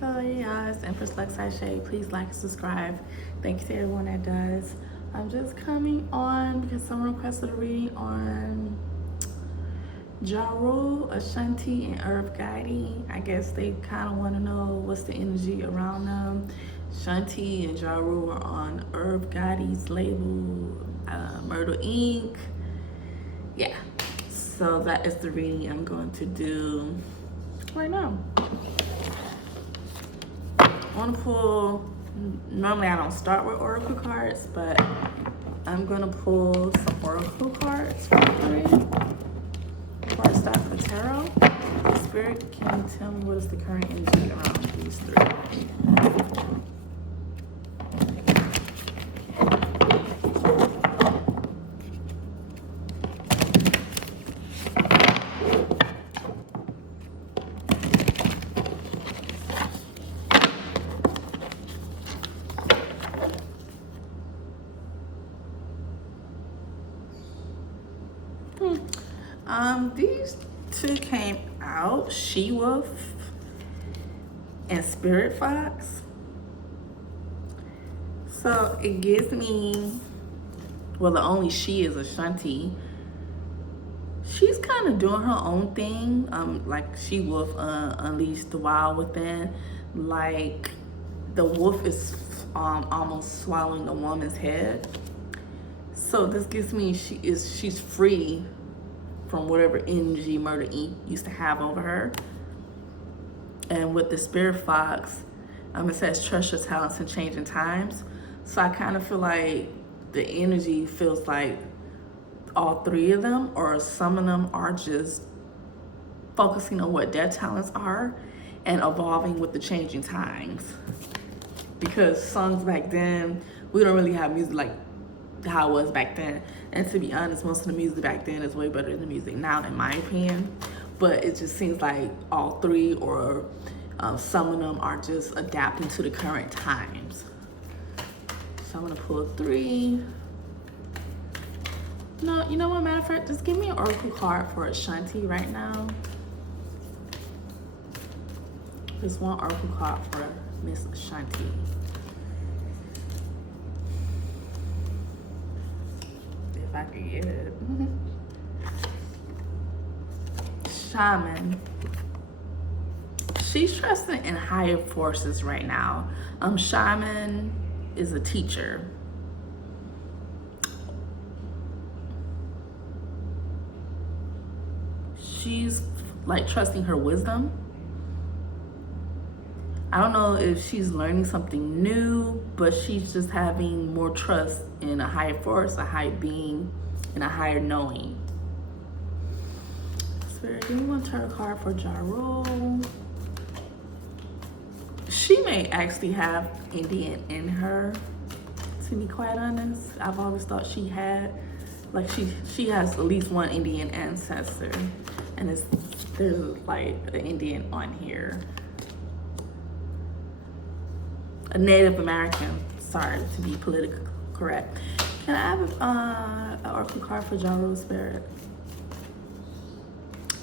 Hello, you guys. Empress LuxAse. Please like and subscribe. Thank you to everyone that does. I'm just coming on because someone requested a reading on Ja Rule, Ashanti, and Gotti. I guess they kind of want to know what's the energy around them. Ashanti and Ja Rule are on Gotti's label, Murder Inc. Yeah, so that is the reading I'm going to do right now. I want to pull, normally I don't start with oracle cards, but I'm going to pull some oracle cards for the reading. Before I start the tarot, Spirit, can you tell me what is the current energy around these three? These two came out, She Wolf and Spirit Fox. So it gives me, well, the only she is Ashanti. She's kind of doing her own thing, like She Wolf unleashed the wild within. Like the wolf is almost swallowing the woman's head. So this gives me she's free from whatever energy Murder Inc. used to have over her. And with the Spirit Fox, it says trust your talents and changing times. So I kind of feel like the energy feels like all three of them, or some of them, are just focusing on what their talents are and evolving with the changing times. Because songs back then, we don't really have music like how it was back then. And to be honest, most of the music back then is way better than the music now, in my opinion. But it just seems like all three, or some of them, are just adapting to the current times. So I'm gonna pull three. No, you know what, matter of fact, just give me an oracle card for Ashanti right now. Just one oracle card for Miss Ashanti. If I could get it. Shaman. She's trusting in higher forces right now. Shaman is a teacher. She's like trusting her wisdom. I don't know if she's learning something new, but she's just having more trust in a higher force, a higher being, and a higher knowing. Spirit, give me one tarot card for Ja Rule. She may actually have Indian in her, to be quite honest. I've always thought she had, like she has at least one Indian ancestor, and there's like an Indian on here. A Native American, sorry to be politically correct. Can I have an oracle card for Ja Rule, Spirit?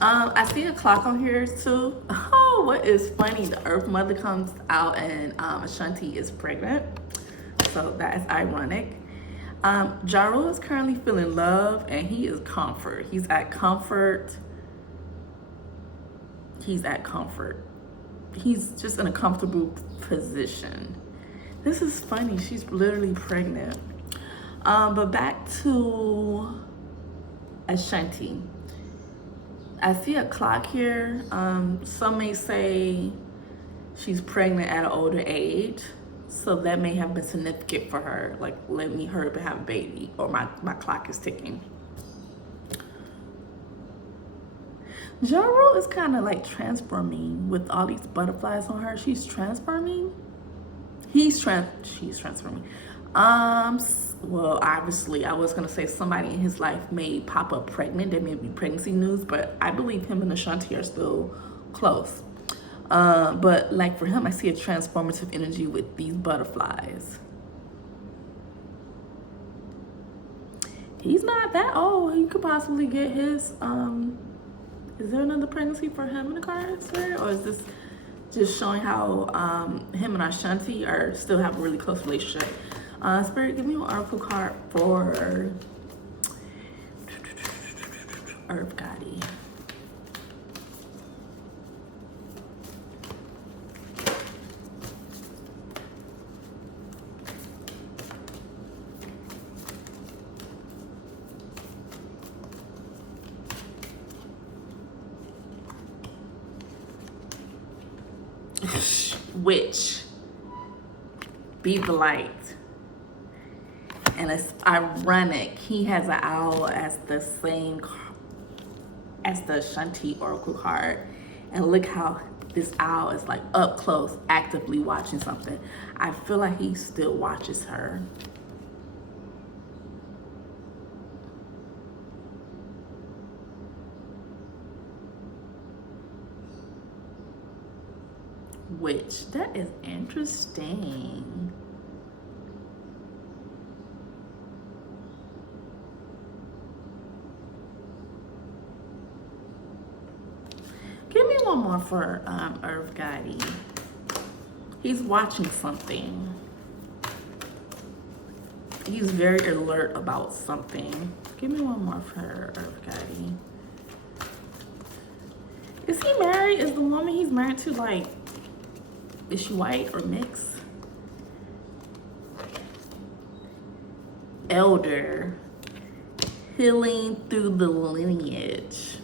I see a clock on here too. Oh, what is funny, the Earth Mother comes out and Ashanti is pregnant. So that is ironic. Ja Rule is currently feeling love, and he is comfort. He's at comfort. He's at comfort. He's just in a comfortable position. This is funny, she's literally pregnant. But back to Ashanti. I see a clock here. Some may say she's pregnant at an older age, so that may have been significant for her. Like, let me hurry up and have a baby, or my clock is ticking. Ja Rule is kind of like transforming with all these butterflies on her. She's transforming. She's transforming. Well, obviously, I was gonna say somebody in his life may pop up pregnant. There may be pregnancy news, but I believe him and Ashanti are still close. But like for him, I see a transformative energy with these butterflies. He's not that old. He could possibly get his. Is there another pregnancy for him in the cards, or is this just showing how him and Ashanti are still have a really close relationship. Spirit, give me an oracle card for Earth Gotti. Which be the light. And it's ironic, he has an owl as the same as the Ashanti oracle card, and look how this owl is like up close actively watching something. I feel like he still watches her. Which, that is interesting. Give me one more for Earth Gotti. He's watching something. He's very alert about something. Give me one more for Earth Gotti. Is he married? Is the woman he's married to, like, is she white or mixed? Elder, healing through the lineage.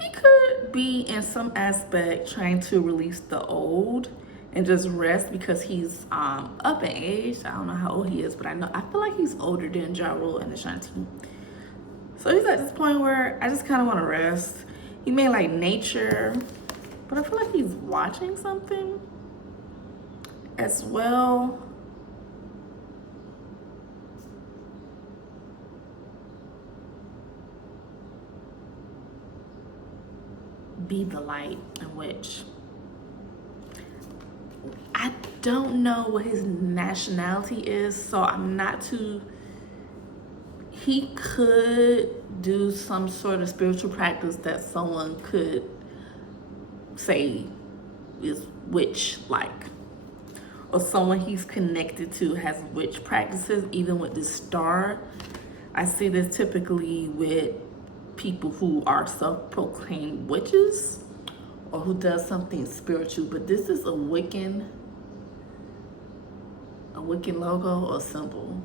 He could be in some aspect trying to release the old and just rest because he's up in age. I don't know how old he is, but I feel like he's older than Ja Rule and Ashanti. So he's at this point where I just kind of want to rest. He may like nature, but I feel like he's watching something as well. Be the light, in which I don't know what his nationality is, so I'm not too. He could do some sort of spiritual practice that someone could say is witch-like, or someone he's connected to has witch practices. Even with this star, I see this typically with people who are self-proclaimed witches or who does something spiritual. But this is a Wiccan logo or symbol.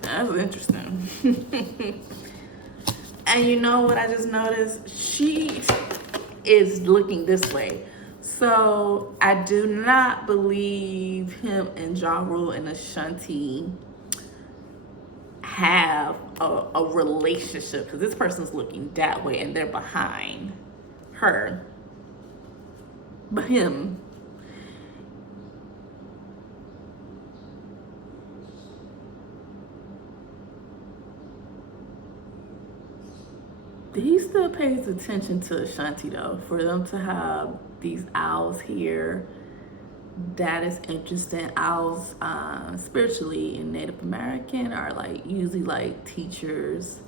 That's interesting. And you know what I just noticed? She is looking this way. So I do not believe him and Ja Rule and Ashanti have a relationship, because this person's looking that way and they're behind her. But him, he still pays attention to Ashanti though. For them to have these owls here, that is interesting. Owls spiritually in Native American are like usually like teachers.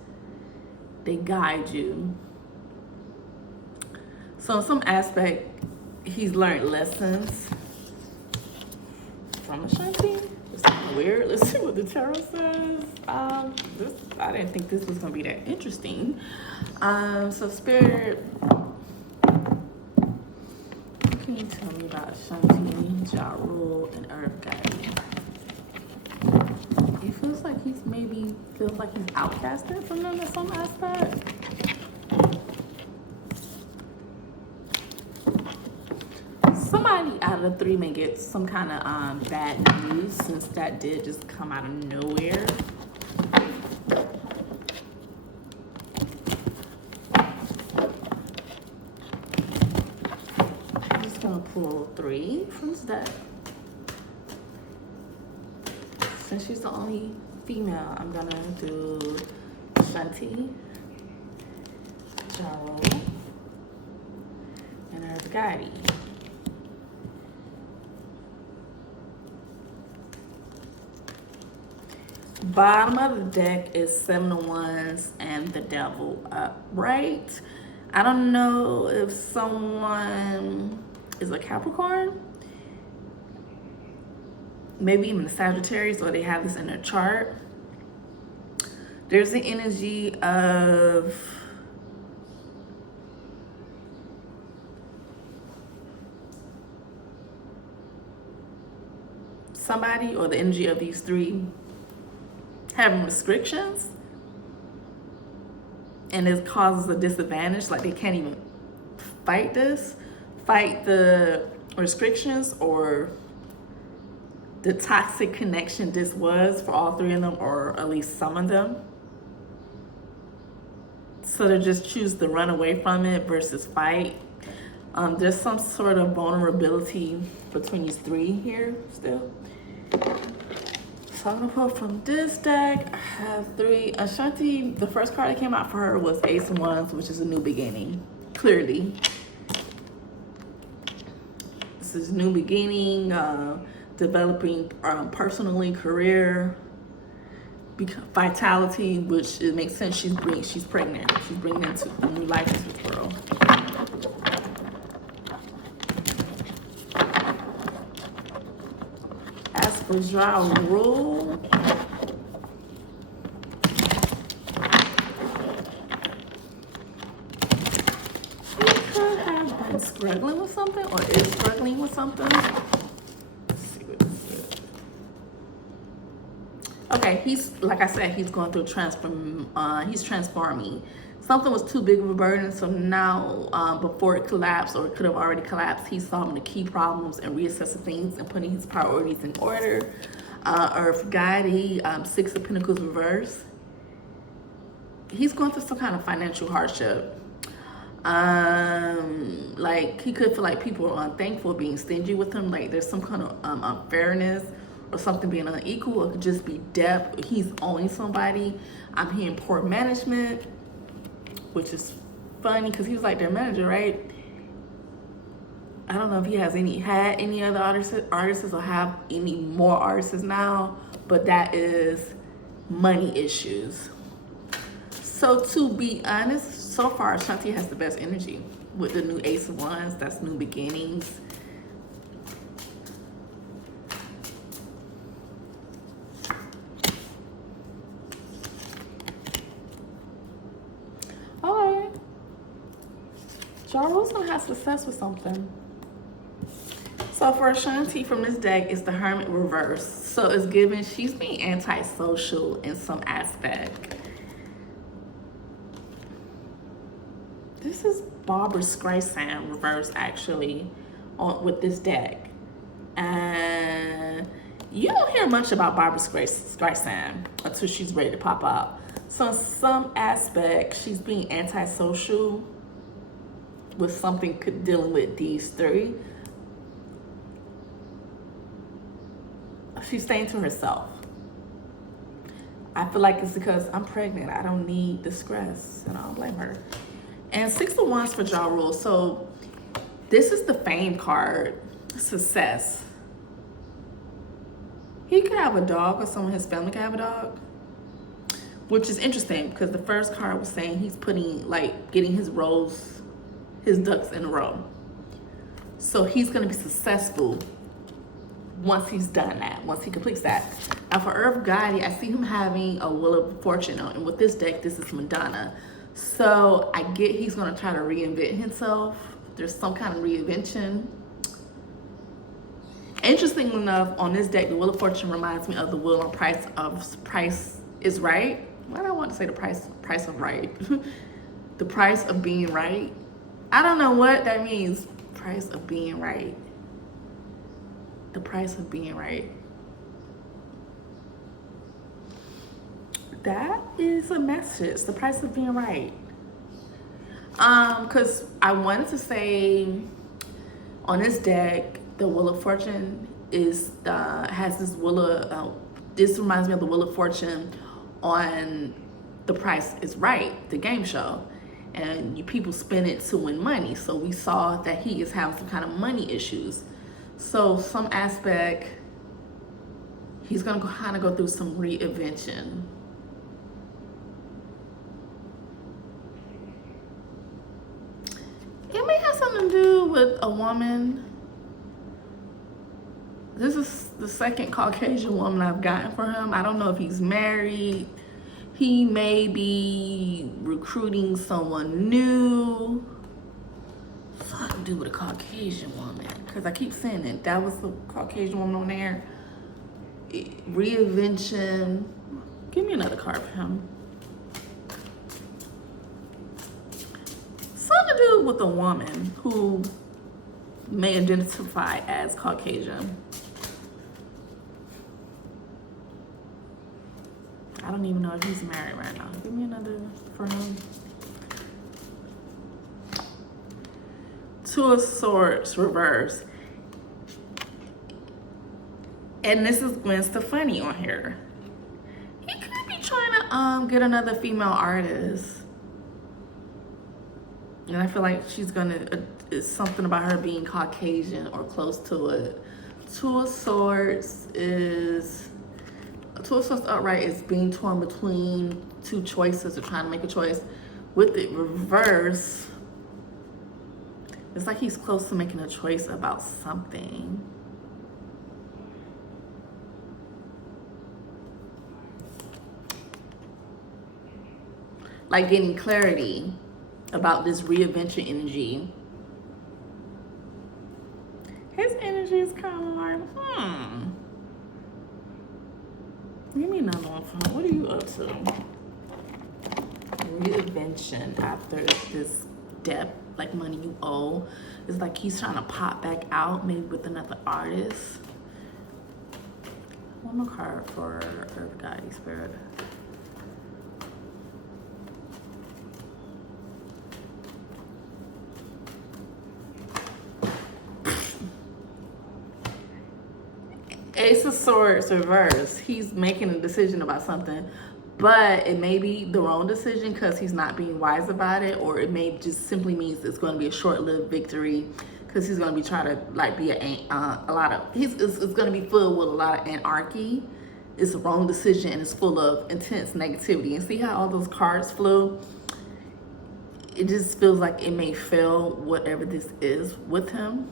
They guide you. So in some aspect, he's learned lessons from Ashanti. It's kind of weird. Let's see what the tarot says. I didn't think this was gonna be that interesting. So Spirit, what can you tell me about Ashanti, Ja Rule, and Earth Gotti? It feels like he's outcasted from them in some aspect. Somebody out of the three may get some kind of bad news, since that did just come out of nowhere. I'm just gonna pull 3 from this deck. Since she's the only female, I'm gonna do Ashanti, Ja Rule, and Earth Gotti. Bottom of the deck is Seven of Wands and the Devil upright. I don't know if someone is a Capricorn, maybe even a Sagittarius, or they have this in their chart. There's the energy of somebody, or the energy of these three having restrictions, and it causes a disadvantage, like they can't even fight the restrictions or the toxic connection this was for all three of them, or at least some of them. So they just choose to run away from it versus fight. There's some sort of vulnerability between these three here still. So I'm gonna pull from this deck. I have three. Ashanti, the first card that came out for her was Ace of Wands, which is a new beginning, clearly. This is new beginning, developing personally, career, vitality, which it makes sense. She's pregnant. She's bringing into a new life into this world. As for Ja Rule, he could have been struggling with something, or is struggling with something. Let's see what this is. Okay, he's, like I said, he's going through he's transforming. Something was too big of a burden, so now before it collapsed, or it could have already collapsed, he's solving the key problems and reassessing things and putting his priorities in order. Earth Gotti, Six of Pentacles reverse. He's going through some kind of financial hardship. Like he could feel like people are unthankful, being stingy with him, like there's some kind of unfairness or something being unequal. It could just be debt. He's owing somebody. I'm hearing poor management, which is funny because he was like their manager, right? I don't know if he has had any other artists or have any more artists now, but that is money issues. So to be honest, so far Ashanti has the best energy with the new Ace of Wands. That's new beginnings. Ja Rule's gonna have success with something. So for Ashanti from this deck, it's the Hermit reverse. So it's given she's being antisocial in some aspect. This is Barbara Streisand reverse actually with this deck. And you don't hear much about Barbara Streisand until she's ready to pop out. So in some aspect, she's being antisocial with something dealing with these three. She's staying to herself. I feel like it's because I'm pregnant. I don't need the stress, and I don't blame her. And Six of Wands for Ja Rule. So this is the fame card, success. He could have a dog, or someone in his family could have a dog, which is interesting because the first card was saying he's putting, like, getting his ducks in a row. So he's going to be successful once he's done that, once he completes that. Now for Earth Gotti, I see him having a Wheel of Fortune, and with this deck, this is Madonna. So I get he's going to try to reinvent himself. There's some kind of reinvention. Interestingly enough, on this deck, the Wheel of Fortune reminds me of the Wheel on Price is Right. Why do I want to say the price of right? The price of being right. I don't know what that means. Price of being right. The price of being right. That is a message. The price of being right. Because I wanted to say on this deck, the Wheel of Fortune has this this reminds me of the Wheel of Fortune on The Price is Right, the game show. And people spend it to win money. So we saw that he is having some kind of money issues. So some aspect, He's gonna kind of go through some reinvention. It may have something to do with a woman. This is the second Caucasian woman I've gotten for him. I don't know if he's married. He may be recruiting someone new. Something to do with a Caucasian woman. Because I keep saying it. That was the Caucasian woman on there. Reinvention. Give me another card for him. Something to do with a woman who may identify as Caucasian. I don't even know if he's married right now. Give me another for him. Two of Swords reverse. And this is Gwen Stefani on here. He could be trying to get another female artist. And I feel like she's gonna, it's something about her being Caucasian or close to it. Two of Swords upright is being torn between two choices or trying to make a choice. With it reverse, it's like he's close to making a choice about something. Like getting clarity about this reinvention energy. His energy is kind of like, Give me another one for him. What are you up to? Reinvention after this debt, like money you owe. It's like he's trying to pop back out, maybe with another artist. One more card for Earth Guiding Spirit. Ace of Swords reverse. He's making a decision about something, but it may be the wrong decision because he's not being wise about it, or it may just simply means it's going to be a short-lived victory because he's going to be trying to like be it's going to be filled with a lot of anarchy. It's a wrong decision and it's full of intense negativity. And see how all those cards flew? It just feels like it may fail whatever this is with him.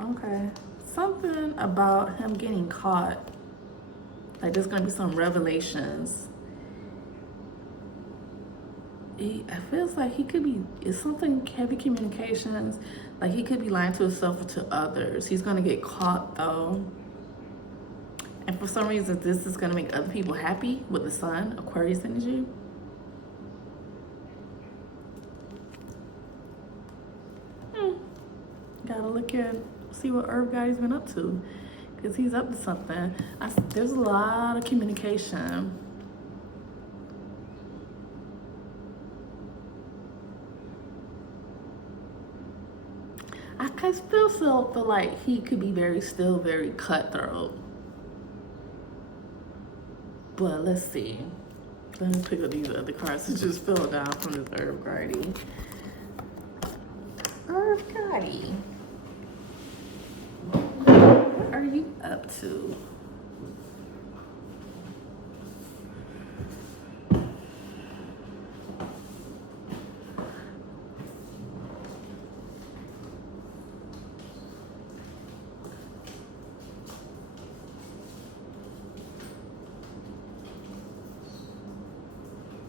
Okay, something about him getting caught. Like there's gonna be some revelations. It feels like he could be, it's something heavy communications. Like he could be lying to himself or to others. He's gonna get caught though. And for some reason, this is gonna make other people happy with the sun, Aquarius energy. Gotta look at, see what Herb Gotti's been up to, because he's up to something. There's a lot of communication. I still feel like he could be very cutthroat. But let's see. Let me pick up these other cards that just fell down from this Herb Gotti. Herb Gotti. What are you up to?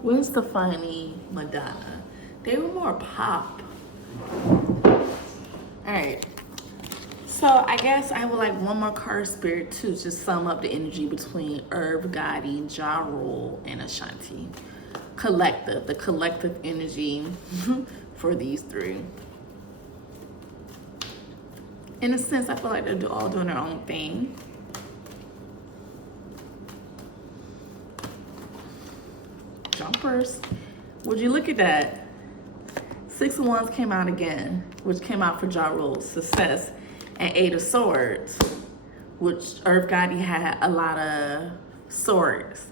Gwen Stefani, Madonna. They were more pop. Alright. So I guess I would like one more card spirit to just sum up the energy between Herb Gotti, Ja Rule, and Ashanti. Collective, the collective energy for these three. In a sense, I feel like they're all doing their own thing. Jumpers. Would you look at that? 6 of Wands came out again, which came out for Ja Rule, success, and 8 of Swords, which Herb Gotti had a lot of swords.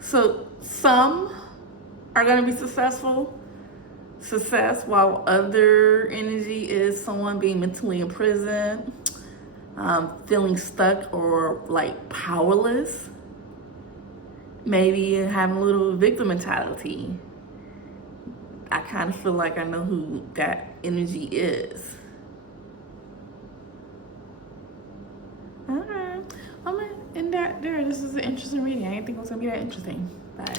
So some are going to be successful. success, while other energy is someone being mentally imprisoned, feeling stuck or like powerless, maybe having a little victim mentality. I kind of feel like I know who that energy is. Alright, I'm gonna end that there. This is an interesting reading. I didn't think it was gonna be that interesting. Bye.